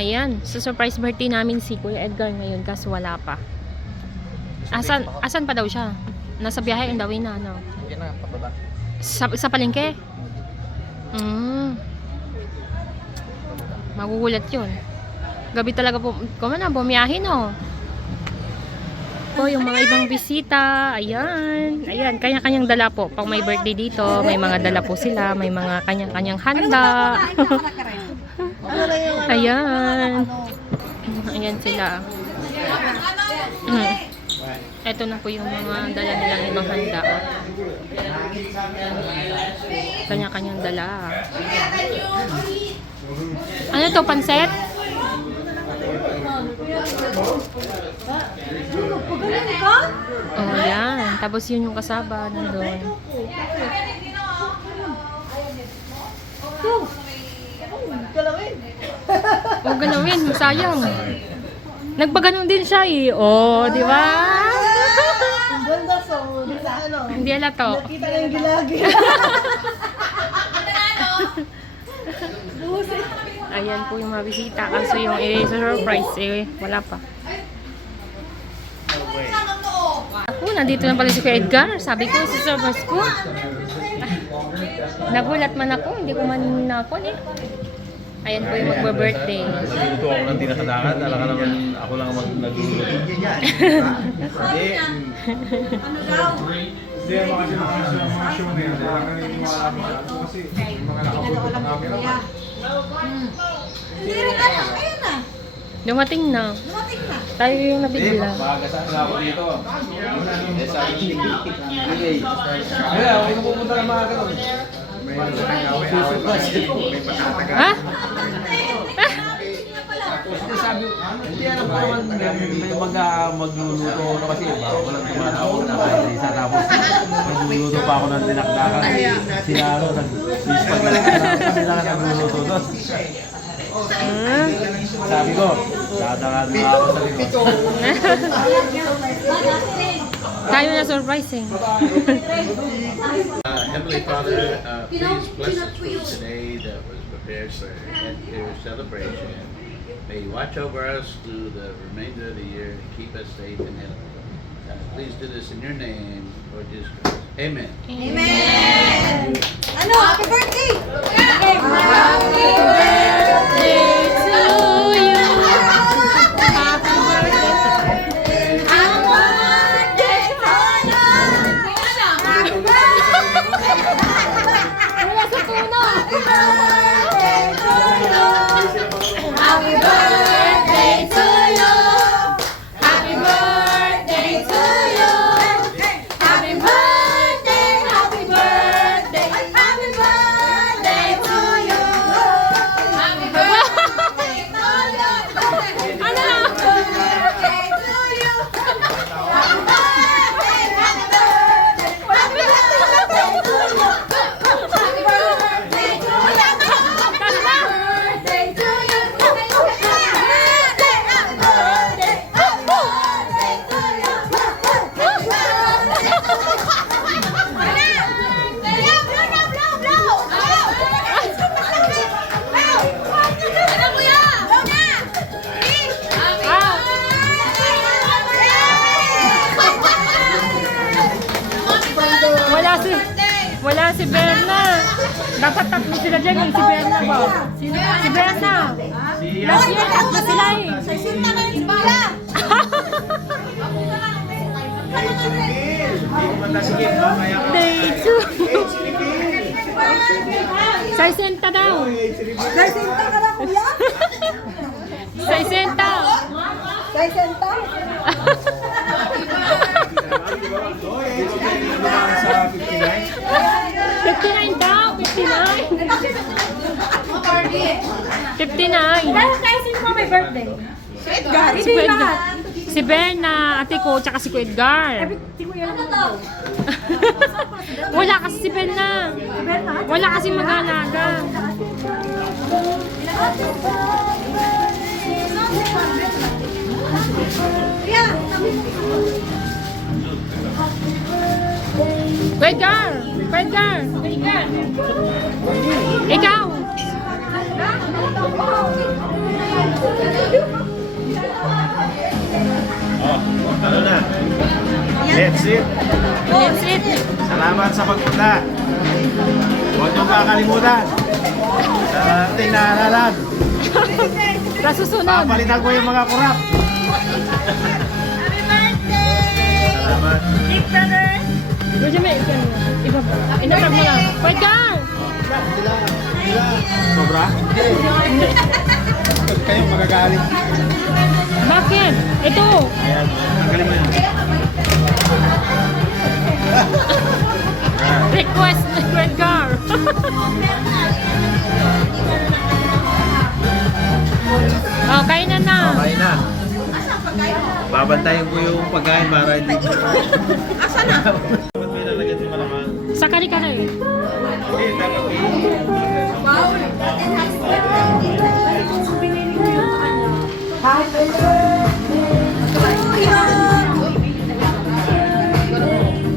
Ayan, sa surprise birthday namin si Kuya Edgar ngayon kaso wala pa. Asan pa daw siya? Nasa biyahe ang dawin na, ano? Hindi na, pababa. Sa palengke? Magugulat yun. Gabi talaga po, kumana, bumiyahe, no? Po, yung mga ibang bisita, ayan. Ayan, kanya-kanyang dala po. Pag may birthday dito, may mga dala po sila, may mga kanya-kanyang handa. Ayan. Ayan sila. Ito na po yung mga dala nilang ibang handa. Kanya-kanyang dala. Ano to, panset? Oh, yan. Tapos yun yung kasaba nandun. Oh, galawin. Sayang. Nagpaganon din siya eh. Oh, di ba? Ang ganda, so, sa ano? Hindi ala to. Nakita na yung gilagi. Ayan po yung mga bisita. Kaso yung surprise eh, wala pa. Ako, nandito na pala si Kuya Edgar. Sabi ko, si surprise ko. Nagulat man ako. Hindi ko man nakon eh. Ayan po yung magba-birthday. Nagluluto ako ng tinasadakan. Alam ka naman, ako lang nagluluto. Hindi. Ano daw? Hindi, mga show na yan. Kasi mga nakapunta ng camera. Hindi rin alam, ayun na. Dumating na. Dumating na. Tayo yung Hindi, nabigla. magasan na ako dito. Eh, sabi ni Tigay. Kaya, ako yung pupunta ng mga ganun. May may patatagal. Ha? Hindi sabi, hindi alam ko naman may magluluto ako kasi walang tumatawag na kahit isa tapos magluluto pa ako ng dinakdakan. Sila ano, nag-ispag kami lang nagluluto doon. Sabi ko, dadaan na ako sa likod. Tayo na surprising. Heavenly Father, please bless the food today that was prepared for your celebration. May you watch over us through the remainder of the year and keep us safe and healthy. Please do this in your name, Lord Jesus Christ. Amen. Amen! Ano? Happy birthday! Happy Birthday to you. Happy birthday. Wala sa puno. Happy birthday to you. Happy birthday to you. Happy birthday, happy birthday, happy birthday to you. Happy birthday to you. Ano? Birthday to you. Happy birthday, happy birthday, happy birthday to you. Happy birthday to you. Birthday to you. Happy birthday, happy birthday, happy birthday to you. Wala si Berna. Dapat tatlo sila dyan yung si Berna ba? Si Berna. Last year tatlo sila eh. Day 2. 60 daw. 60 ka na, kuya? 60. 59 daw. 59. 59. Dahil kayo sino mo may birthday? Edgar, Si Edgar. Si Berna, ate ko, tsaka si Kuya Edgar. Si kuya lang to. Wala kasi si Berna. Wala kasi mag-alaga. Kuya Edgar! Kuya Edgar! Ikaw! That's it. That's it. Salamat sa pagpunta. Huwag niyong kakalimutan. Sa ating naaralan. Sa susunod. Papalitan ko yung mga kurap. Salamat. Medyo may iba. Inatag mo lang. Edgar! Sobra? Kayo magagalit. Bakit? Ito. Ayan. Tanggalin mo yan. Request ni Edgar. Oh, kain na na. Okay na. Babantayan ko yung pagkain para hindi. Asa na? Ba't may nalagyan mo malaman? Sa kare-kare. Hindi, dapat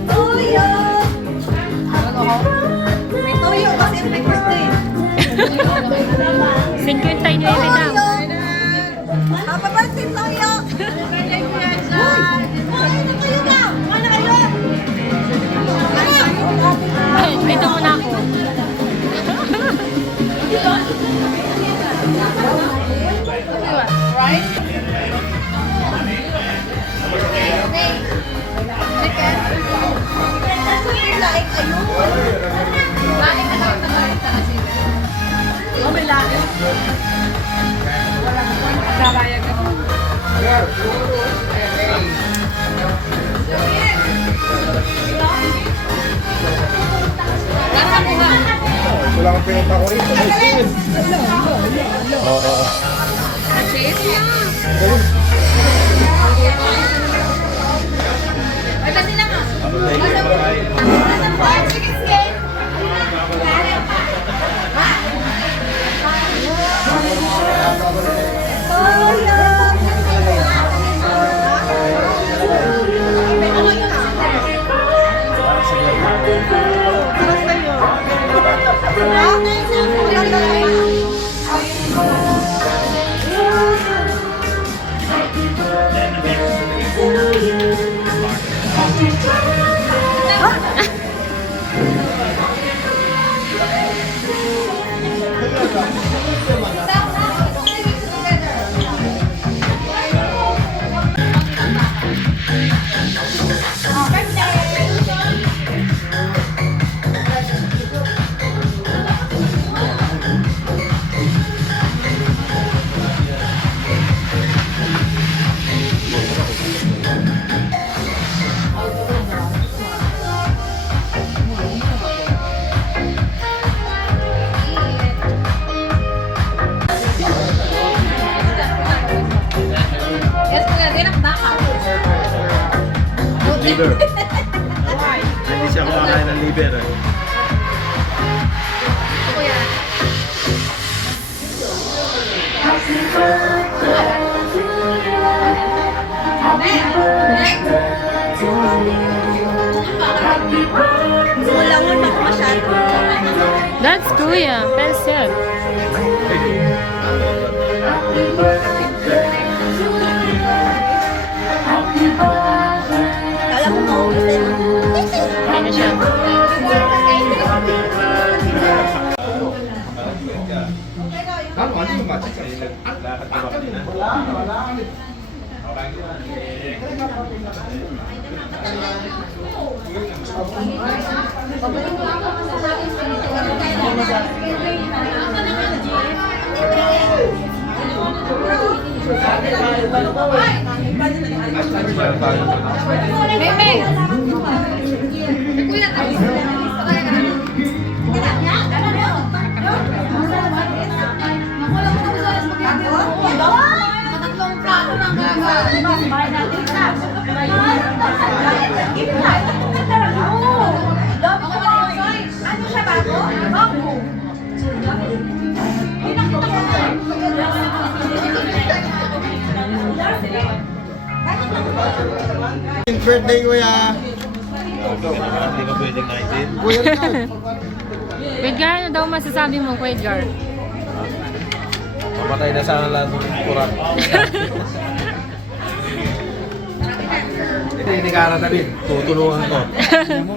Tuyo! May tuyo kasi may birthday. 59 daw. Happy birthday, Tuyo! Kumain na kayo na! Kumain na kayo! Ay, dito muna ako. Laing ayun. Laing na lang sa asin. Oh, may laing. Kabayag ako. Wala kang pinunta ko rito. Oo. Cheese na. Ay, ba sila nga? Babantayan ko yung pagkain. Ano po? Chicken skin? Yes, kuya, din ang baka. Liver. Hindi siya kumakain ng liver. Eh. Kuya. Sulangon ako masyado. That's Kuya. Pencil. Kala mo maubos eh. Ayun na siya. Ano yung match sa ilog? Lakad ka ba kanina? Bebe! Kuya, tapos matatlong plato ng bahay natin na. Ano siya bago? Bago. Birthday ko ya. Hindi ka pwedeng 19. Kuya Richard. Edgar, ano daw masasabi mo, Kuya Edgar? Mamatay na sana lahat ng kurap. Hindi, ni Karata rin. Tutulungan ko. Alam mo,